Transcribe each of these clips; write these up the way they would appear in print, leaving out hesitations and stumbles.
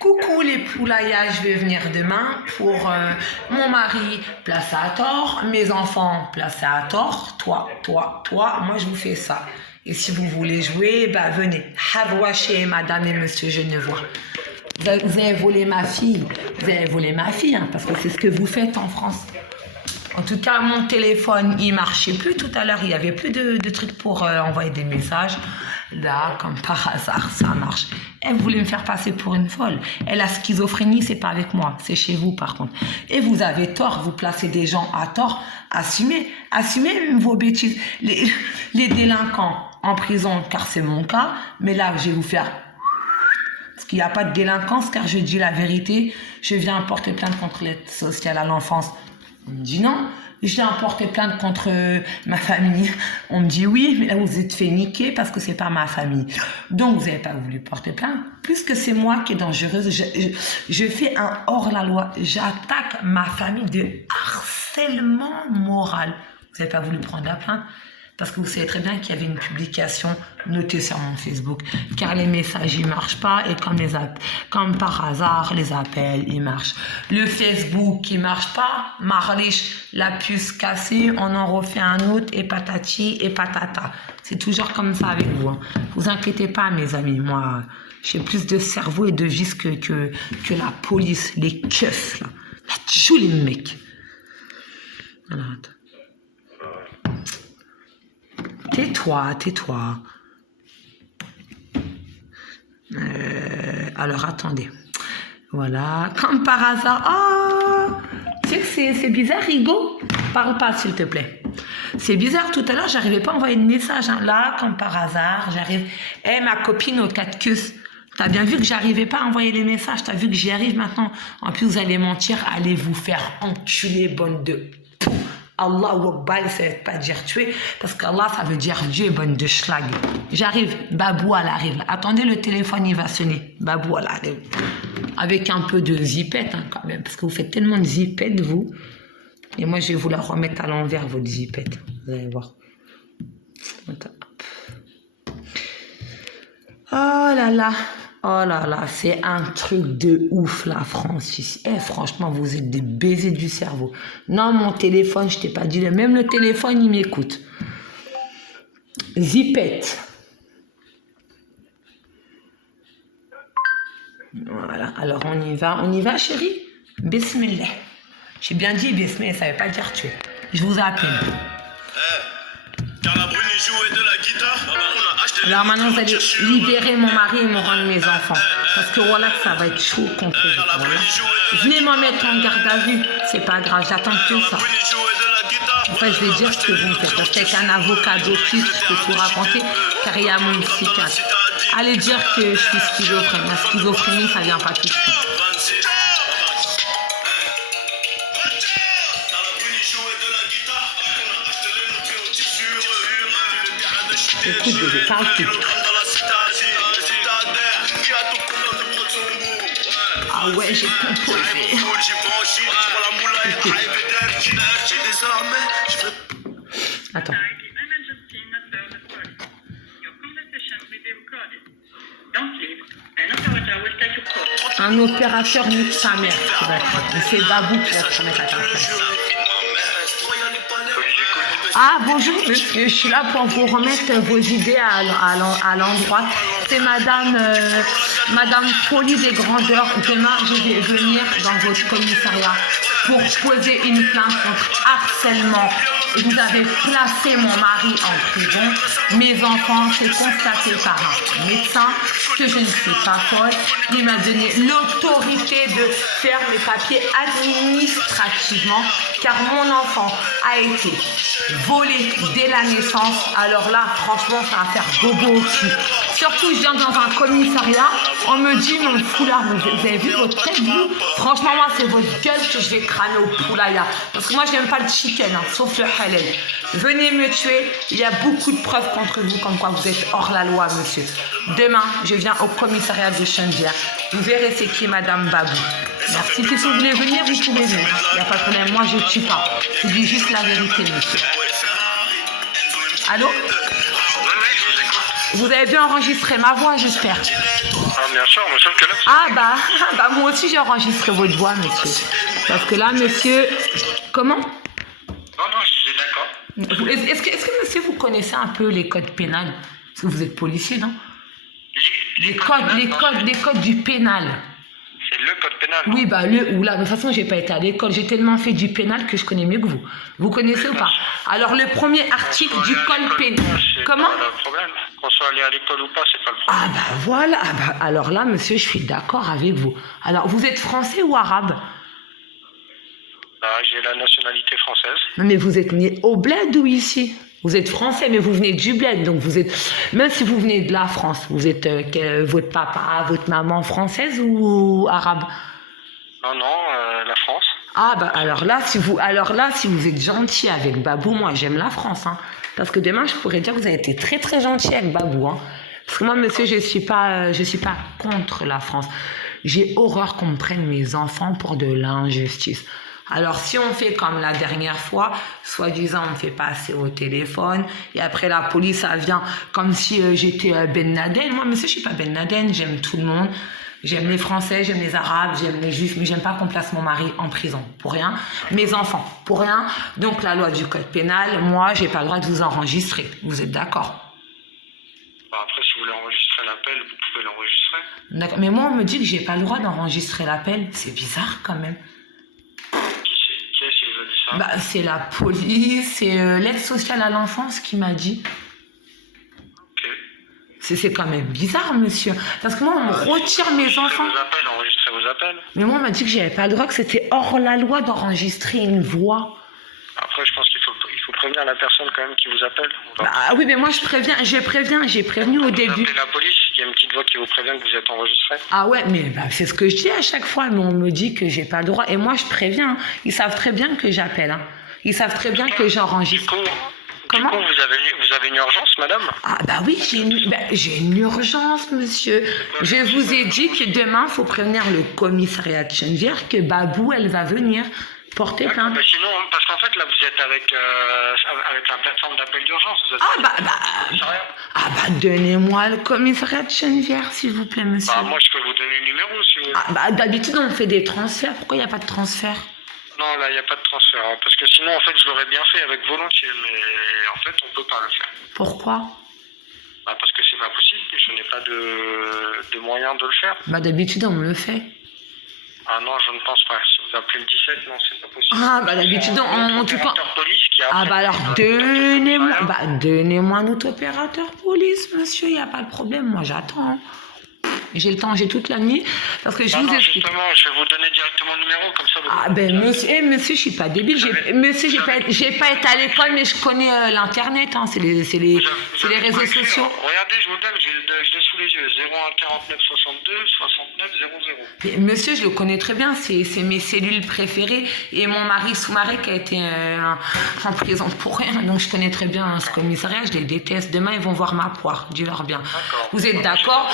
Coucou les poulaillas, je vais venir demain pour mon mari placé à tort, mes enfants placés à tort, toi, moi je vous fais ça. Et si vous voulez jouer, bah venez. Harwaché, madame et monsieur Genevois. Vous avez volé ma fille, hein, parce que c'est ce que vous faites en France. En tout cas, mon téléphone, il marchait plus tout à l'heure. Il n'y avait plus de trucs pour envoyer des messages. Là, comme par hasard, ça marche. Elle voulait me faire passer pour une folle. Elle a schizophrénie, c'est pas avec moi, c'est chez vous par contre. Et vous avez tort, vous placez des gens à tort. Assumez vos bêtises. Les délinquants en prison, car c'est mon cas. Mais là, je vais vous faire... Parce qu'il n'y a pas de délinquance, car je dis la vérité. Je viens porter plainte contre l'aide sociale à l'enfance. On me dit non. Je viens porter plainte contre ma famille. On me dit oui, mais là vous êtes fait niquer parce que c'est pas ma famille. Donc vous n'avez pas voulu porter plainte. Puisque c'est moi qui est dangereuse, je fais un hors-la-loi. J'attaque ma famille de harcèlement moral. Vous n'avez pas voulu prendre la plainte parce que vous savez très bien qu'il y avait une publication notée sur mon Facebook, car les messages ils marchent pas et comme par hasard les appels ils marchent. Le Facebook il marche pas, marliche, la puce cassée, on en refait un autre et patati et patata. C'est toujours comme ça avec vous. Hein. Vous inquiétez pas mes amis, moi j'ai plus de cerveau et de vis que la police, les keufs là, la tchouli mec. Alors, attends. Tais-toi. Alors, attendez. Voilà. Comme par hasard. Oh, tu sais que c'est bizarre, Rigo. Parle pas, s'il te plaît. C'est bizarre. Tout à l'heure, j'arrivais pas à envoyer de message. Hein. Là, comme par hasard, j'arrive. Ma copine aux 4 queues. T'as bien vu que j'arrivais pas à envoyer les messages. T'as vu que j'y arrive maintenant. En plus, vous allez mentir. Allez vous faire enculer, bonne de... Allah Akbar, ça ne veut pas dire tuer, parce qu'Allah, ça veut dire Dieu, bonne de schlag. J'arrive, Babou, elle arrive. Attendez, le téléphone, il va sonner. Babou, elle arrive. Avec un peu de zipette, hein, quand même, parce que vous faites tellement de zipette, vous. Et moi, je vais vous la remettre à l'envers, votre zipette. Vous allez voir. Attends. Oh là là, c'est un truc de ouf la France ici. Franchement, vous êtes des baisers du cerveau. Non, mon téléphone, je t'ai pas dit. Même le téléphone, il m'écoute. Zipette. Voilà, alors on y va chérie. Bismillah. J'ai bien dit Bismillah, ça veut pas dire tuer. Je vous appelle. Alors maintenant, vous allez libérer mon mari et me rendre mes enfants. Parce que voilà que ça va être chaud contre vous. Voilà. Venez m'en mettre en garde à vue. C'est pas grave, j'attends que ça. Enfin, je vais dire ce que vous me faites. Parce qu'avec un avocat d'office, je peux tout raconter. Car il y a mon psychiatre. Allez dire que je suis schizophrène. La schizophrénie, ça vient pas tout de suite. Écoute, je parle tout. Ah ouais, j'ai composé. Écoute. Attends. Un opérateur nique sa mère. C'est Babou qui va te mettre à ta place. Ah bonjour monsieur, je suis là pour vous remettre vos idées à l'endroit. C'est madame Folie des Grandeurs. Demain, je vais venir dans votre commissariat pour poser une plainte contre harcèlement. Vous avez placé mon mari en prison. Mes enfants, c'est constaté par un médecin que je ne suis pas folle. Il m'a donné l'autorité de faire mes papiers administrativement car mon enfant a été volé dès la naissance. Alors là, franchement, ça va faire bobo au cul. Surtout, je viens dans un commissariat, on me dit, mon foulard, vous avez vu votre tête, vous? Franchement, moi, c'est votre gueule que je vais crâner au poulaya. Parce que moi, je n'aime pas le chicken, hein, sauf le halal. Venez me tuer, il y a beaucoup de preuves contre vous, comme quoi vous êtes hors la loi, monsieur. Demain, je viens au commissariat de Chenvière. Vous verrez c'est qui Madame Babou. Merci, si vous voulez venir, vous pouvez venir. Il n'y a pas de problème, moi, je ne tue pas. Je dis juste la vérité, monsieur. Allô? Vous avez bien enregistré ma voix, j'espère. Ah, bien sûr, monsieur le collègue. Ah bah moi aussi j'ai enregistré votre voix, monsieur. Parce que là, monsieur... Comment? Non, je suis d'accord. Est-ce que monsieur, vous connaissez un peu les codes pénals? Parce que vous êtes policier, non? Les codes du pénal. C'est le code pénal. Oui, bah de toute façon, j'ai pas été à l'école. J'ai tellement fait du pénal que je connais mieux que vous. Vous connaissez ou pas? Alors, le premier article du code pénal. Comment? C'est pas le problème. Qu'on soit allé à l'école ou pas, c'est pas le problème. Ah bah voilà. Ah bah, alors là, monsieur, je suis d'accord avec vous. Alors, vous êtes français ou arabe? Bah, j'ai la nationalité française. Non, mais vous êtes né au bled ou ici? Vous êtes français, mais vous venez du bled. Donc, vous êtes... Même si vous venez de la France, vous êtes votre papa, votre maman française ou arabe? Non, la France. Ah bah alors là si vous êtes gentil avec Babou, moi j'aime la France, hein. Parce que demain je pourrais dire que vous avez été très très gentil avec Babou, hein. Parce que moi monsieur je suis pas contre la France. J'ai horreur qu'on me prenne mes enfants pour de l'injustice. Alors si on fait comme la dernière fois, soi-disant on me fait passer au téléphone et après la police ça vient comme si j'étais Ben Laden. Moi monsieur je suis pas Ben Laden, j'aime tout le monde. J'aime les Français, j'aime les Arabes, j'aime les Juifs, mais j'aime pas qu'on place mon mari en prison. Pour rien. Mes enfants, pour rien. Donc la loi du code pénal, moi, j'ai pas le droit de vous enregistrer. Vous êtes d'accord? Bah, après, si vous voulez enregistrer l'appel, vous pouvez l'enregistrer. D'accord. Mais moi, on me dit que j'ai pas le droit d'enregistrer l'appel. C'est bizarre quand même. Qui est-ce qui vous a dit ça? Bah, c'est la police, c'est l'aide sociale à l'enfance qui m'a dit. C'est quand même bizarre, monsieur. Parce que moi, on me retire mes enfants. Enregistrez vos appels. Mais moi, on m'a dit que j'avais pas le droit, que c'était hors la loi d'enregistrer une voix. Après, je pense qu'il faut prévenir la personne quand même qui vous appelle. Bah oui, mais moi, j'ai prévenu au début. Vous appelez la police, il y a une petite voix qui vous prévient que vous êtes enregistré. Ah ouais, mais bah, c'est ce que je dis à chaque fois, mais on me dit que j'ai pas le droit. Et moi, je préviens. Ils savent très bien que j'appelle. Hein. Ils savent très bien que j'enregistre. Comment? Du coup, vous avez une urgence, madame? Ah bah oui, j'ai une urgence, monsieur. Je vous ai dit que demain, il faut prévenir le commissariat de Chennevières que Babou, elle va venir porter plainte. Bah sinon, parce qu'en fait, là, vous êtes avec la plateforme d'appel d'urgence. Ah bah, donnez-moi le commissariat de Chennevières, s'il vous plaît, monsieur. Bah moi, je peux vous donner le numéro, si vous voulez. Ah bah, d'habitude, on fait des transferts. Pourquoi il n'y a pas de transfert? Non, là, il n'y a pas de transfert. Hein, parce que sinon, en fait, je l'aurais bien fait avec volontiers. Mais en fait, on peut pas le faire. Pourquoi? Bah, parce que c'est pas possible. Je n'ai pas de moyen de le faire. Bah, d'habitude, on me le fait. Ah non, je ne pense pas. Si vous appelez le 17, non, c'est pas possible. Ah, bah, d'habitude, on te prend. Ah, bah, alors, donnez-moi notre opérateur police, monsieur. Il n'y a pas de problème. Moi, j'attends. J'ai le temps, j'ai toute la nuit. Parce que je vous explique. Justement, je vais vous donner directement le numéro, comme ça. Ah ben monsieur, je suis pas débile. Monsieur, j'ai pas été à l'école, mais je connais l'internet. Hein. C'est les réseaux sociaux. Regardez, je vous le donne, je l'ai sous les yeux. 01 49 62 69 00. Et monsieur, je le connais très bien. C'est mes cellules préférées. Et mon mari Soumaré qui a été en prison pour rien. Donc je connais très bien ce commissariat. Je les déteste. Demain, ils vont voir ma poire. Dis-leur bien. Vous êtes d'accord?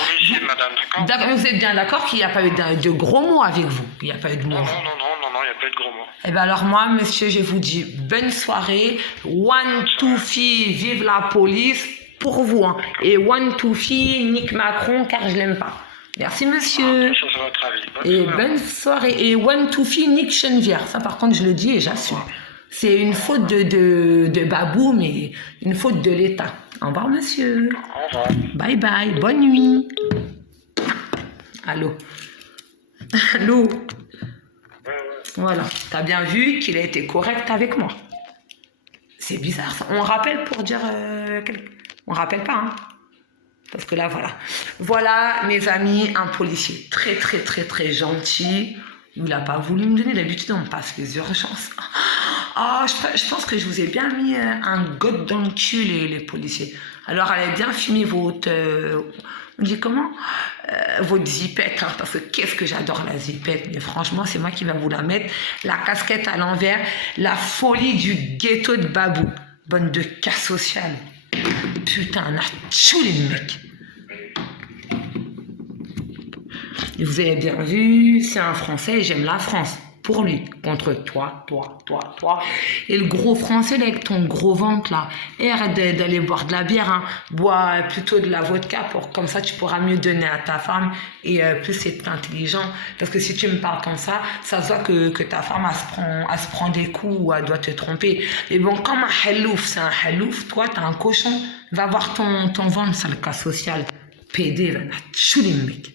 D'accord, mais vous êtes bien d'accord qu'il n'y a pas eu de gros mots avec vous? Il n'y a pas eu de mots. Non, il n'y a pas eu de gros mots. Eh bien alors moi, monsieur, je vous dis bonne soirée. One, two, fille, vive la police pour vous. Hein. Et one, two, fille, nique Macron car je l'aime pas. Merci monsieur. Ça, c'est votre avis. Bonne soirée. Et one, two, fille, nique Chennevières. Ça par contre, je le dis et j'assume. C'est une faute de Babou, mais une faute de l'État. Au revoir monsieur. Au revoir. Bye bye. Bonne nuit. Allô? Allô? Voilà, t'as bien vu qu'il a été correct avec moi. C'est bizarre ça. On rappelle pour dire... On rappelle pas, hein. Parce que là, voilà. Voilà, mes amis, un policier très, très, très, très gentil. Il n'a pas voulu me donner. D'habitude, on passe les urgences. Ah, je pense que je vous ai bien mis un god dans le cul, les policiers. Alors, allez bien fumer votre... on dit comment? Votre zipette, hein, parce que qu'est-ce que j'adore la zipette, mais franchement, c'est moi qui vais vous la mettre. La casquette à l'envers, la folie du ghetto de Babou. Bonne de cas social. Putain, on a tous les mecs. Et vous avez bien vu, c'est un Français et j'aime la France. pour lui, contre toi. Et le gros français, là, avec ton gros ventre, là, et arrête d'aller boire de la bière, hein. Bois plutôt de la vodka, comme ça tu pourras mieux donner à ta femme et plus être intelligent. Parce que si tu me parles comme ça se voit que ta femme, elle se prend des coups ou elle doit te tromper. Mais bon, comme un halouf, c'est un halouf, toi, t'es un cochon, va voir ton ventre, c'est le cas social. PD, va choulim, mec.